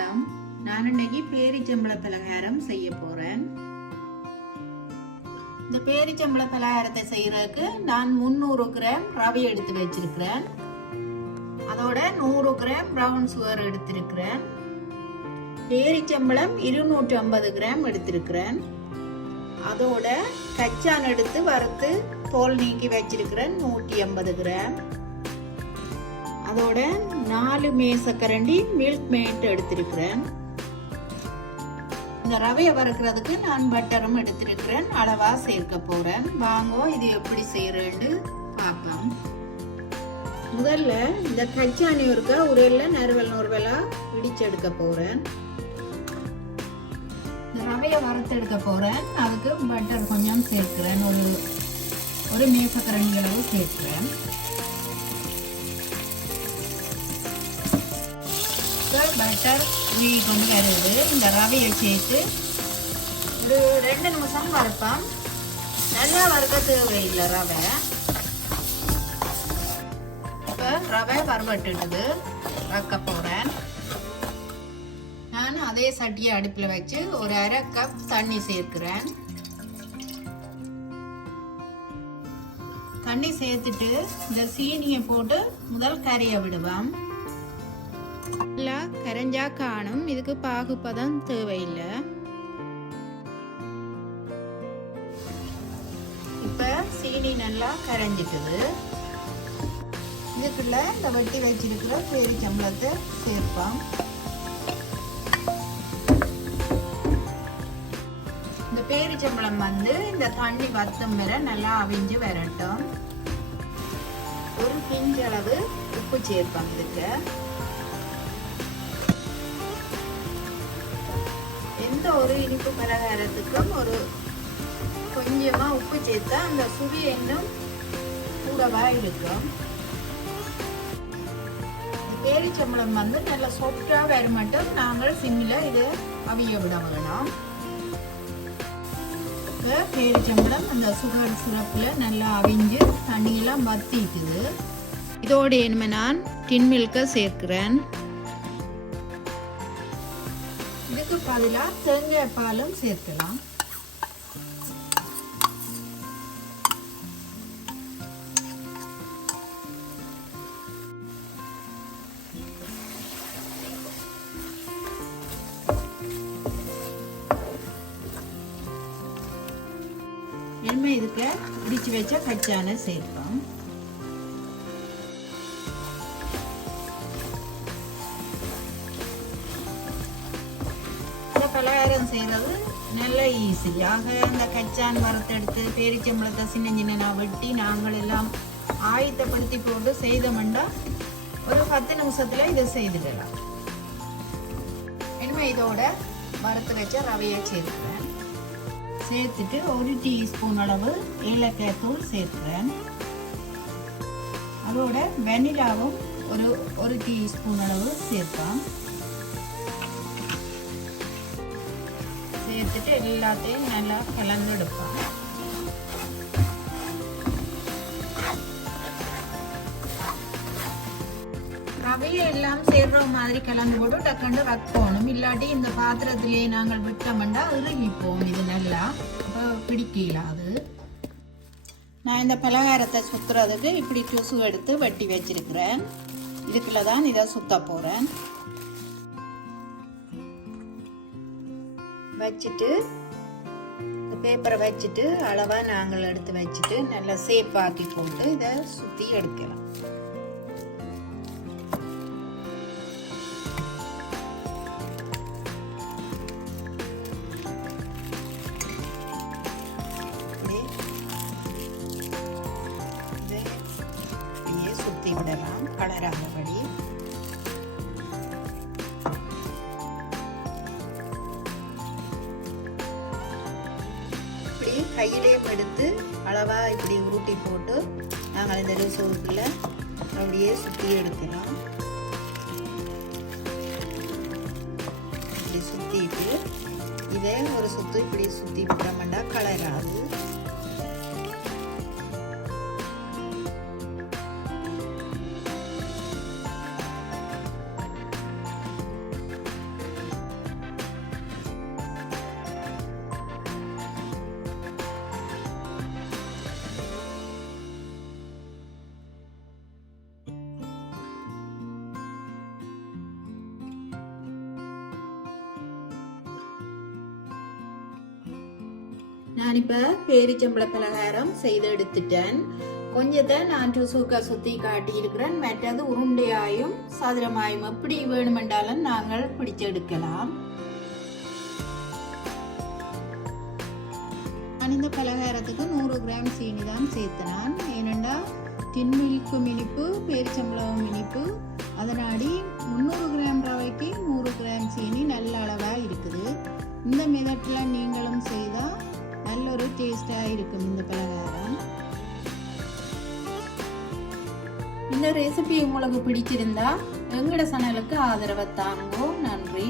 வணக்கம். நான் இன்னைக்கு பேரிச்சம்பள பலகாரம் செய்ய போறேன். இந்த பேரிச்சம்பள பலகாரத்தை செய்யறதுக்கு நான் முந்நூறு கிராம் ரவை எடுத்து வச்சிருக்கிறேன். அதோட நூறு கிராம் ப்ரௌன் சுகர் எடுத்திருக்கிறேன். பேரிச்சம்பளம் இருநூற்றி ஐம்பது கிராம் எடுத்திருக்கிறேன். அதோட கச்சான் எடுத்து வறுத்து தோல் நீக்கி வச்சிருக்கிறேன் நூற்றி ஐம்பது கிராம். அதோட நாலு மேசக்கரண்டி மில்க் மேட் எடுத்திருக்கிறேன். இந்த ரவையை வறுக்கிறதுக்கு நான் பட்டரும் எடுத்திருக்கிறேன். அளவா சேர்க்க போறேன். வாங்கோ இது எப்படி செய்யறேன்னு பார்க்கலாம். முதல்ல இந்த கச்சாணி இருக்க உரையில நறுவல் நுறுவலா இடிச்சு எடுக்க போறேன். இந்த ரவையை வறுத்து எடுக்க போறேன். அதுக்கு பட்டர் கொஞ்சம் சேர்க்கிறேன். ஒரு ஒரு மேசக்கரண்டி அளவு சேர்க்கிறேன். பட்டர் உருகி கொண்டு வருது இந்த ரவையை சேர்த்து ஒரு ரெண்டு நிமிஷம் வறுப்போம். நல்லா வறுக்க தேவையில்லை ரவை. இப்போ ரவை வறுபட்டுடுது வறுக்க போகிறேன் நான் அதே சட்டியை அடுப்பில் வச்சு ஒரு அரை கப் தண்ணி சேர்க்கிறேன். தண்ணி சேர்த்துட்டு இந்த சீனியை போட்டு முதல் கறியை விடுவேன் நல்லா கரைஞ்சா காணும். இதுக்கு பாகுப்பதம் தேவையில்லை. இப்ப சீனி நல்லா கரைஞ்சிட்டுது இதுக்குள்ள இந்த வட்டி வச்சிருக்கிற பேரிச்சம்பளத்தை சேர்ப்போம். இந்த பேரிச்சம்பளம் வந்து இந்த தண்ணி வத்தம் வர நல்லா அவிஞ்சு வரட்டும். ஒரு பிஞ்சளவு உப்பு சேர்ப்போம் இதுக்கு. ஒரு இனிப்பு பலகாரத்துக்கும் ஒரு கொஞ்சமாக உப்பு சேர்த்தா அந்த சுவை இன்னும் கூடவா இருக்கும். பேரிச்சம்பளம் வந்து நல்லா சாஃப்டாக வர மட்டும் நாங்கள் சிம்மில் இதை அவிய விட வேணும் பேரிச்சம்பளம் அந்த சுகர் சிரப்பில் நல்லா அவிஞ்சு தண்ணியெல்லாம் வத்திக்குது. இதோடு என்ன நான் டின் மில்கை சேர்க்கிறேன். இதுக்கு பதிலாக தேங்காய் பாலும் சேர்க்கலாம். இனிமே இதுக்கு இடிச்சு வச்ச கச்சான சேர்ப்போம். பாயசம் செய்கிறது நல்ல ஈஸியாக இந்த கச்சான் வறுத்தெடுத்து பேரிச்சம்பளத்தை சின்ன சின்ன வெட்டி நாங்கள் எல்லாம் ஆயத்தப்படுத்தி போட்டு செய்தோம்னா ஒரு பத்து நிமிஷத்துல இதை செய்துடலாம் இனிமேல் இதோட வறுத்து வச்ச ரவையை சேர்க்கிறேன் சேர்த்துட்டு ஒரு டீஸ்பூன் அளவு ஏலக்காய் தூள் சேர்க்கிறேன் அதோட வெனிலாவும் ஒரு ஒரு டீஸ்பூன் அளவு சேர்ப்பேன் சேர்த்துட்டு எல்லாத்தையும் நல்லா கலந்து எடுப்போம் ரவையை எல்லாம் சேர்ற மாதிரி கலந்து போட்டு டக்குண்டு வைக்கணும் இல்லாட்டி இந்த பாத்திரத்திலேயே நாங்கள் விட்டோம்னா இறுகிப்போம் இது நல்லா பிடிக்கல அது நான் இந்த பலகாரத்தை சுற்றுறதுக்கு இப்படி துசு எடுத்து வெட்டி வச்சிருக்கிறேன் இதுக்குள்ள தான் இதை சுத்த போகிறேன் வச்சுட்டு பேப்பரை வச்சுட்டு அளவாக நாங்கள் எடுத்து வச்சுட்டு நல்லா சேஃப் ஆக்கி போட்டு இதை சுற்றி எடுக்கலாம். கையிலேயே எடுத்து அளவாக இப்படி ஊட்டி போட்டு நாங்கள் இந்த ரிசோர்ட்டில் அப்படியே சுற்றி எடுக்கிறோம் இப்படி சுற்றிட்டு இதே ஒரு சுத்து இப்படி சுற்றி விட்டோம்னா கலராது நான் இப்போ பேரிச்சம்பள பலகாரம் செய்து எடுத்துட்டேன் கொஞ்சத்தை நான் சுசுக்கா சுத்தி காட்டி இருக்கிறேன் மற்றது உருண்டையாயும் சதுரமாயும் எப்படி வேணுமென்றாலும் நாங்கள் பிடிச்செடுக்கலாம் நான் இந்த பலகாரத்துக்கு நூறு கிராம் சீனி தான் சேர்த்தினான் ஏனெண்டா டின் இனிப்பு பேரிச்சம்பளவும் இனிப்பு அதனாடி முந்நூறு கிராம் ரவைக்கு நூறு கிராம் சீனி நல்ல அளவாக இருக்குது இந்த மெதட்டில் நீங்களும் செய்தால் நல்ல ஒரு டேஸ்டாக இருக்கும் இந்த பலகாரம். இந்த ரெசிபி உங்களுக்கு பிடிச்சிருந்தா எங்களோட சேனலுக்கு ஆதரவை தாங்கும் நன்றி.